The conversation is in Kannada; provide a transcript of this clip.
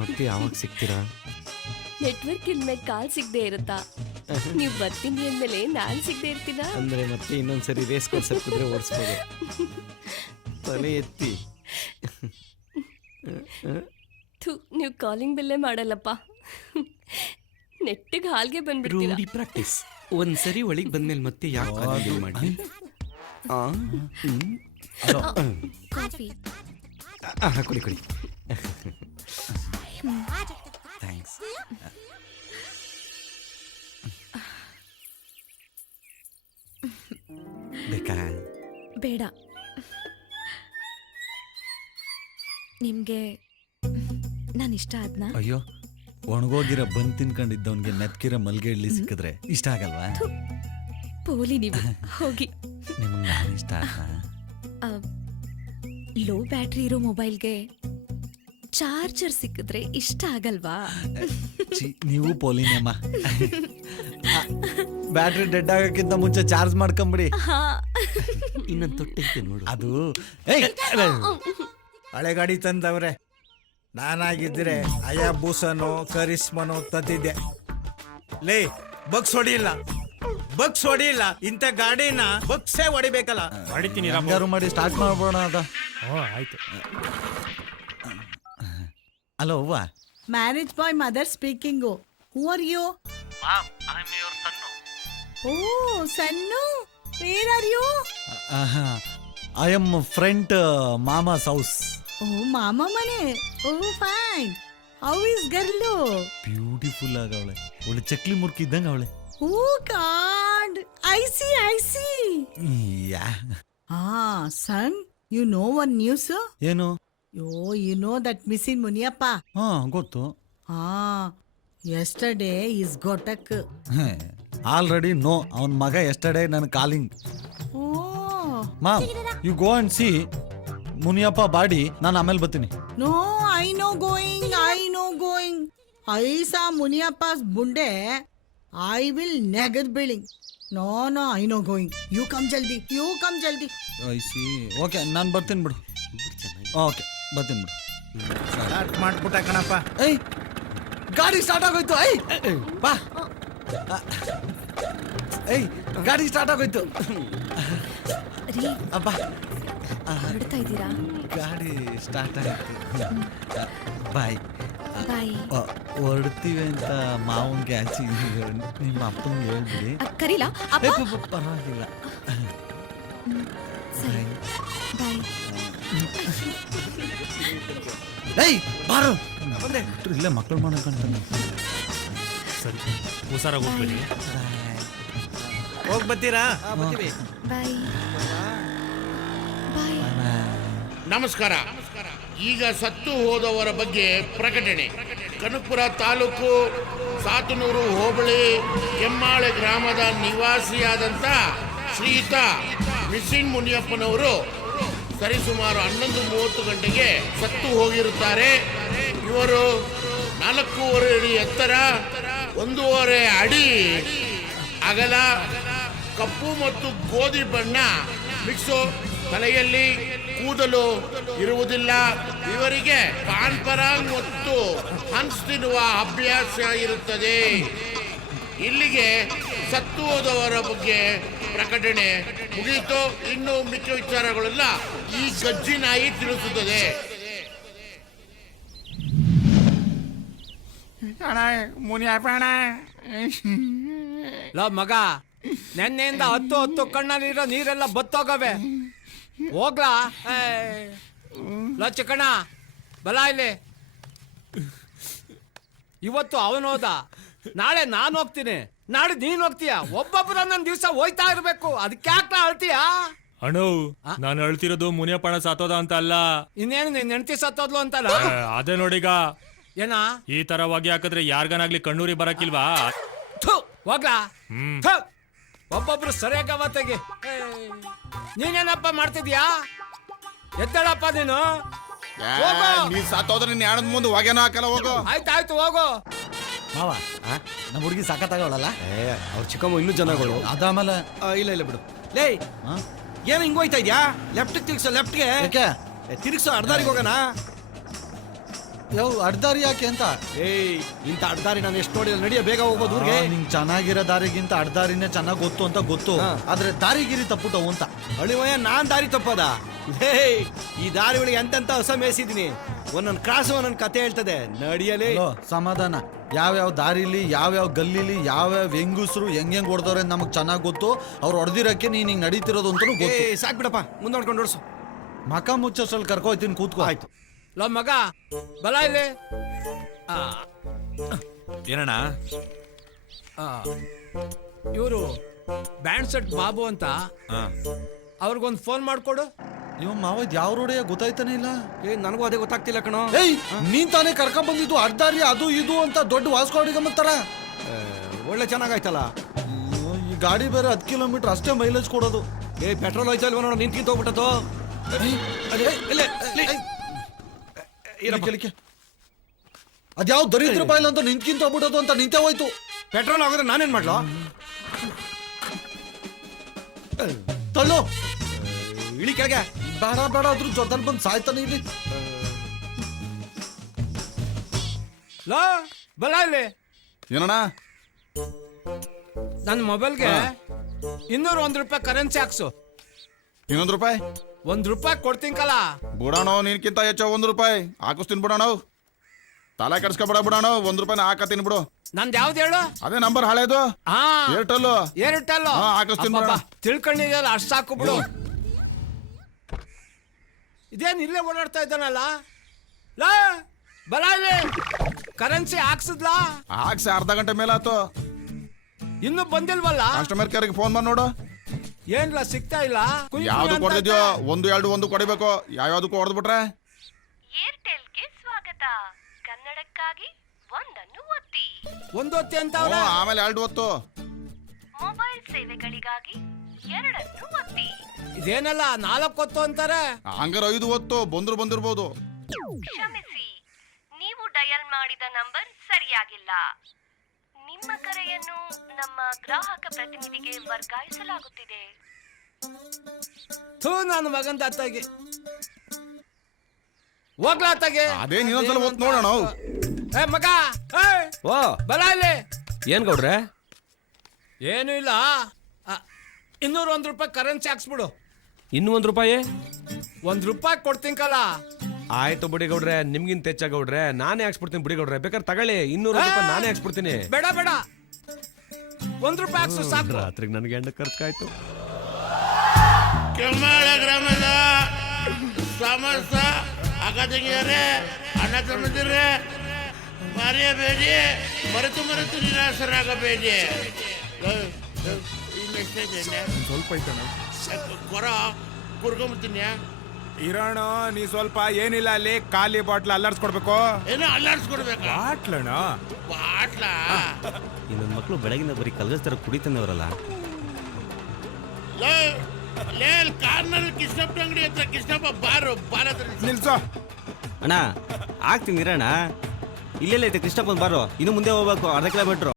ಮತ್ತೆ ಯಾವಾಗ ಸಿಗ್ತೀರಾ? ನೆಟ್ವರ್ಕ್ ಇಲ್ಮೇಲೆ ಕಾಲ್ ಸಿಗದೆ ಇರುತ್ತಾ? ನೀವು ಬರ್ತೀನಿ ಅಂದ್ಮೇಲೆ ನಾನ್ ಸಿಗದೆ ಇರ್ತೀನ? ಅಂದ್ರೆ ಮತ್ತೆ ಇನ್ನೊಂದ್ಸರಿ ರೇಸ್ ಕೋರ್ಸ್ ಹಾಕಿದ್ರೆ ಓಡಿಸ್ಬೋದು. ತಲೆ ಎತ್ತಿ. ನೀವು ಕಾಲಿಂಗ್ ಬೆಲ್ಲೇ ಮಾಡಲ್ಲಪ್ಪ. ನೆಟ್ಟಿಗೆ ಹಾಲ್ಗೆ ಬಂದ್ಬಿಡ್ತೀರಾ. ರೂಢಿ ಪ್ರಾಕ್ಟೀಸ್. ಒಂದ್ಸರಿ ಒಳಗೆ ಬಂದ್ಮೇಲೆ ಮತ್ತೆ ಯಾಕೆ ಕಾಲಿಂಗ್ ಮಾಡಿ? ಕಾಫಿ ಕುಡಿ ಕುಡಿ. ಥ್ಯಾಂಕ್ಸ್. ಬೇಕಾ? ಬೇಡ. ನಿಮ್ಗೆ ನಾನು ಇಷ್ಟ ಆದ್ನಾ? ಅಯ್ಯೋ, ಒಣಗೋಗಿರೋ ಬಂದ್ ತಿನ್ಕೊಂಡಿದ್ದವನ್ಗೆ ಮೆತ್ಕಿರೋ ಮಲ್ಗೆ ಇಡ್ಲಿ ಸಿಕ್ಕಿದ್ರೆ ಇಷ್ಟ ಆಗಲ್ವಾ? ಪೋಲಿ ನೀವು ಹೋಗಿ. ನಿಮ್ಗೆ ನಾನು ಇಷ್ಟ ಆದ್ನಾ? ಲೋ ಬ್ಯಾಟ್ರಿ ಇರೋ ಮೊಬೈಲ್ಗೆ ಚಾರ್ಜರ್ ಸಿಕ್ಕಿದ್ರೆ ಇಷ್ಟ ಆಗಲ್ವಾ? ನೀವು ಪೋಲಿನೇಮ್ಮ. ಬ್ಯಾಟ್ರಿ ಡೆಡ್ ಆಗಕ್ಕಿಂತ ಮುಂಚೆ ಚಾರ್ಜ್ ಮಾಡ್ಕೊಂಬಿಡಿ. ಇನ್ನೊಂದು ತೊಟ್ಟೈತೆ ನೋಡು. ಅದು ಹಳೆ ಗಾಡಿ ತಂದವ್ರೆ. ನಾನಾಗಿದ್ರೆ ಅಯಾಬೂಸನೋ ಕರಿಸ್ಮನೋ ತತ್ತಿದ್ದೆ. ಲೇ, ಬಗ್ಸ್ ಹೊಡಿಲ್ಲ ಇಂಥ ಗಾಡಿನ ಬಗ್ಸೇ ಹೊಡಿಬೇಕಲ್ಲ. ಹೊಡಿತೀನಿ ಯಾರು ಮಾಡಿ ಸ್ಟಾರ್ಟ್ ಮಾಡ್ಬೋಣ ಅದ. ಆಯ್ತು. ಹಲೋ ಅವ್ವ. Marriage boy mother speaking. Who are you? Mom, I'm your Sannu. Oh, Sannu. Where are you? I am friend mama's house. Oh, mama mane. Oh, fine. How is girl? Beautiful ಆಗವಳೆ. ಒಳ್ಳೆ ಚಕ್ಲಿ ಮುರ್ಕಿ ಇದ್ದಂಗ ಅವಳೆ. Oh God. I see. Yeah. Son, you know one news? ಏನು? Oh, you know that missing Muniappa? ಹಾ, ಗೊತ್ತು. Yesterday is Gotak. Already know. ಅವನ ಮಗ ಎಸ್ಟರ್ಡೇ ನನ್ನ calling. Oh. Ma'am, you go and see Muniyappa body. ನಾನು ಆಮೇಲೆ ಬರ್ತೀನಿ. No, I know going. I saw Muniappa's bunde. I will negar billing. No, I know going. You come jaldi. I C. Okay, ನಾನು ಬರ್ತೀನಿ ಬಿಡು. ಓಕೆ, ಬರ್ತೀನಿ ಬಿಡು. ಸ್ಟಾರ್ಟ್ ಮಾಡ್ಬಿಟ್ಟ ಕಣಪ್ಪ. ಏಯ್, ಗಾಡಿ ಸ್ಟಾರ್ಟ್ ಆಗೋಯ್ತು. ಬಾ. ಗಾಡಿ ಸ್ಟಾರ್ಟ್ ಆಗೋಯ್ತು. ರೀ, ಅಬ್ಬ, ಹೊರಡ್ತಾ ಇದ್ದೀರಾ? ಗಾಡಿ ಸ್ಟಾರ್ಟ್ ಆಯ್ತು. ಬಾಯ್. ಬಾಯ್. ಹೊರಡ್ತೀವಿ ಅಂತ ಮಾವನ್ಗೆ ಆಚೆ ನಿಮ್ಮ ಅಪ್ಪಂಗೆ ಹೇಳ್ಬಿಡಿ. ಕರೀಲಾ? ಪರವಾಗಿಲ್ಲ. ಸರಿ, ಬಾಯ್. ಏಯ್, ಬಾರು. ಇಲ್ಲೇ ಮಕ್ಕಳು ಮಾಡ್ಕೊಂಡ್ರೆ ಸರಿ, ಹುಷಾರಾಗಿ ಹೋಗ್ಬೇಡಿ. ಹೋಗ್ ಬರ್ತೀರಾ? ಬಾಯ್. ಬಾಯ್. ನಮಸ್ಕಾರ. ಈಗ ಸತ್ತು ಹೋದವರ ಬಗ್ಗೆ ಪ್ರಕಟಣೆ. ಕನಕಪುರ ತಾಲೂಕು ಸಾತನೂರು ಹೋಬಳಿ ಕೆಮ್ಮಾಳೆ ಗ್ರಾಮದ ನಿವಾಸಿಯಾದಂಥ ಶ್ರೀಯುತ ಮಿಸ್ಸಿನ್ ಮುನಿಯಪ್ಪನವರು ಸರಿಸುಮಾರು 11:30 ಗಂಟೆಗೆ ಸತ್ತು ಹೋಗಿರುತ್ತಾರೆ. ಇವರು 4.5 ಅಡಿ ಎತ್ತರ, 1.5 ಅಡಿ ಅಗಲ, ಕಪ್ಪು ಮತ್ತು ಗೋಧಿ ಬಣ್ಣ ಮಿಕ್ಸು, ತಲೆಯಲ್ಲಿ ಕೂದಲು ಇರುವುದಿಲ್ಲ. ಇವರಿಗೆ ಪಾನ್ ಪರಾಗ್ ಮತ್ತು ಹನ್ಸ್ ತಿನ್ನುವ ಅಭ್ಯಾಸ ಇರುತ್ತದೆ. ಇಲ್ಲಿಗೆ ಸತ್ತು ಹೋದವರ ಬಗ್ಗೆ ಪ್ರಕಟಣೆ ಮುಗಿಯಿತು. ಇನ್ನು ಮಿಕ್ಕ ವಿಚಾರಗಳೆಲ್ಲ ಈ ಗಜ್ಜಿ ನಾಯಿ ತಿಳಿಸುತ್ತದೆ. ಮಗ, ನೆನ್ನೆಯಿಂದ 10 ಕಣ್ಣಲ್ಲಿರೋ ನೀರೆಲ್ಲ ಬತ್ತೋಗವೆ. ಹೋಗ್ಲಾ? ಚಿಕ್ಕಣ್ಣ ಬಲ ಇಲ್ಲಿ. ಇವತ್ತು ಅವನು ಹೋದ, ನಾಳೆ ನಾನು ಹೋಗ್ತೀನಿ, ನಾಳೆ ನೀನ್ ಹೋಗ್ತೀಯ. ಒಬ್ಬೊಬ್ಬರ ನನ್ನ ದಿವಸ ಹೋಯ್ತಾ ಇರ್ಬೇಕು. ಅದಕ್ಕೆ ಯಾಕೆ ಅಳ್ತೀಯ? ಅಣ್ಣು, ನಾನು ಅಳ್ತಿರೋದು ಮುನಿಯಪ್ಪಣ ಸತ್ತೋದ ಅಂತ ಅಲ್ಲ. ಇನ್ನೇನು ನಿನ್ ಹೆಂಡತಿ ಸತ್ತೋದ್ಲು ಅಂತಲ್ಲ? ಅದೇ ನೋಡೀಗ. ಏನ ಈ ತರ ಹೊಗೆ ಹಾಕಿದ್ರೆ ಯಾರ್ಗನಾಗ್ಲಿ ಕಣ್ಣೂರಿ ಬರಕಿಲ್ವಾ? ಹೋಗ್ಲಾ? ಒಬ್ಬೊಬ್ರು ಸರಿಯಾಗಿ ಅವತ್ತಿಗೆ. ನೀನೇನಪ್ಪ ಮಾಡ್ತಿದ್ಯಾ? ಎತ್ತಳಪ್ಪ ನೀನು. ನೀ ಸತ್ತೋದ್ರೆ ನಿನ್ನ ಯಾಣದ ಮುಂದೆ ಹೊಗೆನೂ ಹಾಕಲ್ಲ. ಹೋಗು. ಆಯ್ತಾಯ್ತು, ಹೋಗು. ಮಾವ, ನಮ್ಮ ಹುಡುಗಿ ಸಾಕತ್ತಾಗವಳಲ್ಲ. ಅವ್ರ ಚಿಕ್ಕಮ್ಮ ಇನ್ನೂ ಜನಗಳು. ಅದಾಮೇಲೆ ಇಲ್ಲ ಬಿಡು. ಲೇ, ಏನು ಹಿಂಗ್ ಹೋಯ್ತಾ ಇದ್ಯಾ? ಲೆಫ್ಟ್ ತಿರ್ಗ್ಸೋ, ಲೆಫ್ಟ್ಗೆ ಯಾಕೆ? ತಿರ್ಗ್ಸೋ, ಅರ್ಧಾರಿಗೆ ಹೋಗೋಣ. ಯಾವ ಅಡ್ದಾರಿ ಯಾಕೆ ಅಂತ ಏಯ್ ಇಂಥ ಅಡ್ದಾರಿ ನಾನು ಎಷ್ಟು ನೋಡಿಲ್ಲ, ನಡಿಯ ಬೇಗ ಹೋಗ್ಬೋದು ಊರಿಗೆ. ನಿಂಗೆ ಚೆನ್ನಾಗಿರೋ ದಾರಿಗಿಂತ ಅಡ್ದಾರಿನೇ ಚೆನ್ನಾಗಿ ಗೊತ್ತು ಅಂತ ಗೊತ್ತು, ಆದ್ರೆ ದಾರಿಗಿರಿ ತಪ್ಪುಟವು ಅಂತ. ಅಳಿಮಯ್ಯ ನಾನ್ ದಾರಿ ತಪ್ಪದ? ಏಯ್ ಈ ದಾರಿಗಳಿಗೆ ಎಂತೆಂತ ಹೊಸ ಮೇಯಿಸಿದೀನಿ, ಒಂದೊಂದು ಕ್ರಾಸು ಒಂದೊಂದು ಕತೆ ಹೇಳ್ತದೆ, ನಡಿಯಲಿ. ಹಲೋ, ಸಮಾಧಾನ. ಯಾವ್ಯಾವ ದಾರಿಲಿ ಯಾವ್ಯಾವ ಗಲ್ಲಿಲಿ ಯಾವ್ಯಾವ ಹೆಂಗುಸ್ರು ಹೆಂಗ್ ಹೊಡೆದವ್ರೆ ನಮಗ್ ಚೆನ್ನಾಗ್ ಗೊತ್ತು. ಅವ್ರು ಹೊಡೆದಿರಕ್ಕೆ ನೀನ್ ಹಿಂಗ್ ನಡೀತಿರೋದು ಅಂತನೂ ಗೊತ್ತು. ಏಯ್ ಸಾಕ್ ಬಿಡಪ್ಪ, ಮುಂದೆ ನೋಡ್ಕೊಂಡು ಓಡಿಸು. ಮಕ ಮುಚ್ಚೋಷ್ಟ್ರಲ್ಲಿ ಕರ್ಕೊಯ್ತೀನಿ, ಕೂತ್ಕೋ. ಆಯ್ತು. ಲೋ ಮಗ ಬಲ ಇಲ್ಲಿ. ಏನಣ್ಣ? ಇವರು ಬ್ಯಾಂಡ್ ಸೆಟ್ ಬಾಬು ಅಂತ, ಅವ್ರಿಗೊಂದು ಫೋನ್ ಮಾಡ್ಕೊಡು. ಇವ್ ಮಾವ ಯಾವ ರೋಡೆಯ ಗೊತ್ತಾಯ್ತಾನೆ ಇಲ್ಲ. ಏ ನನಗೂ ಅದೇ ಗೊತ್ತಾಗ್ತಿಲ್ಲ ಕಣೋ. ಏಯ್ ನೀನ್ ತಾನೇ ಕರ್ಕೊಂಡ್ ಬಂದಿದ್ದು ಅಡ್ದಾರಿ ಅದು ಇದು ಅಂತ ದೊಡ್ಡ ವಾಸ್ಕೋಡಿಗಂಬತ್ತರ. ಒಳ್ಳೆ ಚೆನ್ನಾಗಾಯ್ತಲ್ಲ. ಈ ಗಾಡಿ ಬೇರೆ 10 ಕಿಲೋಮೀಟರ್ ಅಷ್ಟೇ ಮೈಲೇಜ್ ಕೊಡೋದು. ಏ ಪೆಟ್ರೋಲ್ ಹೋಯ್ತಾ ಇಲ್ವ ನೋಡ, ನಿಂತ್ಕಿಂತ ಹೋಗ್ಬಿಟ್ಟದು. ಅದ್ಯಾವ್ ದರಿದ್ರ ಬಾಯಿಲ್ ಅಂತ ನಿಂತ್ಕಿಂತ ಹೋಗ್ಬಿಡೋದು ಅಂತ ನಿಂತೆ ಹೋಯ್ತು. ಪೆಟ್ರೋಲ್ ಆಗೋದ್ರೆ ನಾನೇನ್ ಮಾಡ್ಲೋ? ತಳ್ಳೋ, ಇಳಿ ಕೆಳಗೆ. ಬೇಡ ಬೇಡ ಅದ್ರ ಜೊತೆಲಿ ಬಂದು ಸಾಯ್ತಾನೆ ಇಲ್ಲಿ. ಲೋ ಬಲ ಇಲ್ಲಿ. ಏನಣ್ಣ? ನನ್ನ ಮೊಬೈಲ್ಗೆ 201 ರೂಪಾಯಿ ಕರೆನ್ಸಿ ಹಾಕ್ಸು. ಇನ್ನೊಂದು ರೂಪಾಯಿ? ₹1 ಕೊಡ್ತೀnkala. ಬಿಡೋಣ, ನಿನ್ಕಿಂತ ಹೆಚ್ಚು 1 ರೂಪಾಯಿ ಹಾಕಿಸ್ತೀನಿ ಬಿಡೋಣ. ತಲೆ ಕೆಡ್ಸ್ಕೊಬೇಡ ಬಿಡೋಣ, 1 ರೂಪಾಯಿನ ಹಾಕತ್ತೀನಿ ಬಿಡು. ನಂದು ಯಾವ್ದು ಹೇಳು? ಅದೇ ನಂಬರ್ ಹಳೇದು, ಹಾ ಏರ್ಟೆಲ್. ಏರ್ಟೆಲ್ ಹಾಕಿಸ್ತೀನಿ ಬಿಡೋಣ. ತಿಳ್ಕೊಂಡಿದ್ಯಲ್ಲ, ಅಷ್ಟು ಸಾಕು ಬಿಡು. ಇದೇನು ಇಲ್ಲೇ ಓಡಾಡ್ತಾ ಇದ್ದಾನಲ್ಲ. ಲಾ ಬಲ ಇಲ್ಲಿ. ಕರೆನ್ಸಿ ಹಾಕ್ಸಿದ್ಲಾ? ಹಾಕ್ಸಿ ಅರ್ಧ ಗಂಟೆ ಮೇಲಾತು. ಇನ್ನು ಬಂದಿಲ್ವಲ್ಲ? ಕಸ್ಟಮರ್ ಕೇರ್ಗೆ ಫೋನ್ ಮಾಡಿ ನೋಡು. ಏನ್ಲ ಸಿಗ್ತಾ ಇಲ್ಲ? ಯಾವ್ದು ಕೊಡ್ತಿದ್ಯೋ 1, 2, 1 ಕೊಡಿಬೇಕು. ಯಾವ್ಯಾವ್ದಕ್ಕೂ ಹೊಡೆದ್ಬಿಟ್ರೆ. ಏರ್ಟೆಲ್ಗೆ ಸ್ವಾಗತ, ಕನ್ನಡಕ್ಕಾಗಿ ಒಂದನ್ನು ಒತ್ತಿ. ಒಂದೊತ್ತಿ ಅಂತ ಅವ್ರ. ಆಮೇಲೆ 2 ಹೊತ್ತು. ಮೊಬೈಲ್ ಸೇವೆಗಳಿಗಾಗಿ 2 ಒತ್ತಿ. ಇದೇನಲ್ಲ 4 ಹೊತ್ತು ಅಂತಾರೆ. ಹಂಗಾರ 5 ಹೊತ್ತು ಬಂದಿರ್ಬೋದು. ಕ್ಷಮಿಸಿ, ನೀವು ಡಯಲ್ ಮಾಡಿದ ನಂಬರ್ ಸರಿಯಾಗಿಲ್ಲ. ನಿಮ್ಮ ಕರೆಯನ್ನು ನಮ್ಮ ಗ್ರಾಹಕ ಪ್ರತಿನಿಧಿಗೆ ವರ್ಗಾಯಿಸಲಾಗುತ್ತಿದೆ. ಥೂ ನನ್ನ ಮಗಂದ ಅತ್ತಾಗಿ ಹೋಗ್ಲಾತಾಗೆ. ಅದೇ ನೀನೊಂದ್ಸಲ ಹೊತ್ತು ನೋಡೋಣ. ಏ ಮಗ, ಓ ಬಲ ಇಲ್ಲಿ. ಏನ್ ಗೌಡ್ರೆ? ಏನು ಇಲ್ಲ, 201 ರೂಪಾಯಿ ಕರೆನ್ಸಿ ಹಾಕ್ಸ್ಬಿಡು. ಇನ್ನೂ ₹1? ₹1 ಕೊಡ್ತೀnkala. ಆಯ್ತು ಬಿಡಿ ಗೌಡ್ರೆ, ನಿಮ್ಗಿಂತ ಹೆಚ್ಚ ಗೌಡ್ರೆ, ನಾನೇ ಹಾಕ್ಸ್ಬಿಡ್ತೀನಿ ಬಿಡಿ ಗೌಡ್ರೆ. ಬೇಕಾದ್ರೆ ತಗೊಳ್ಳಿ, ₹200 ನಾನೇ ಹಾಕ್ಸ್ಬಿಡ್ತೀನಿ. ಬೇಡ ಬೇಡ, ₹1 ಹಾಕ್ಸು ಸಾಕು. ರಾತ್ರಿಗೆ ನನಗೆ ಎಂಡ ಖರ್ಚಾಯ್ತು. ಕೆಮ್ಮಾಳ ಗ್ರಾಮದ ಸಮಸ್ತ ಅಗದಗಿಯರೇ, ಅಣ್ಣ ತಮ್ಮದಿರೇ, ಮರೆಯಬೇಡಿ, ಮರೆತು ನಿರಾಸರಾಗಬೇಡಿ. ಸ್ವಲ್ಪ ಐತಣ್ಣ. ಕೊರ ಕುರ್ಕೊಂಬತ್ತೀನಿ. ಇರೋಣ ನೀ ಸ್ವಲ್ಪ ಏನಿಲ್ಲ, ಅಲ್ಲಿ ಖಾಲಿ ಬಾಟ್ಲ್ ಅಲ್ಲಾಡ್ಸ್ಕೊಡ್ಬೇಕು. ಏನೋ ಅಲ್ಲಾಡ್ಸ್ಕೊಡ್ಬೇಕಾ? ಬಾಟ್ಲಣ್ಣ? ಬಾಟ್ಲ ಇನ್ನೊಂದು ಮಕ್ಕಳು ಬೆಳಗಿನ ಬರೀ ಕಲ್ಗಸ್ತರ ಕುಡಿತಾನವರಲ್ಲ. ಕಾರ್ನರ್ ಕೃಷ್ಣಪ್ಪ ಅಂಗಡಿ ಹತ್ರ ಕೃಷ್ಣಪ್ಪ ಬಾರು ಬಾರ ನಿಲ್ಸೋ ಅಣ್ಣ ಆಗ್ತೀನಿ ಇರೋಣ. ಇಲ್ಲೆಲ್ಲ ಐತೆ ಕೃಷ್ಣಪ್ಪನ ಬಾರು, ಇನ್ನು ಮುಂದೆ ಹೋಗ್ಬೇಕು, 1/2 ಕಿಲೋಮೀಟ್ರು.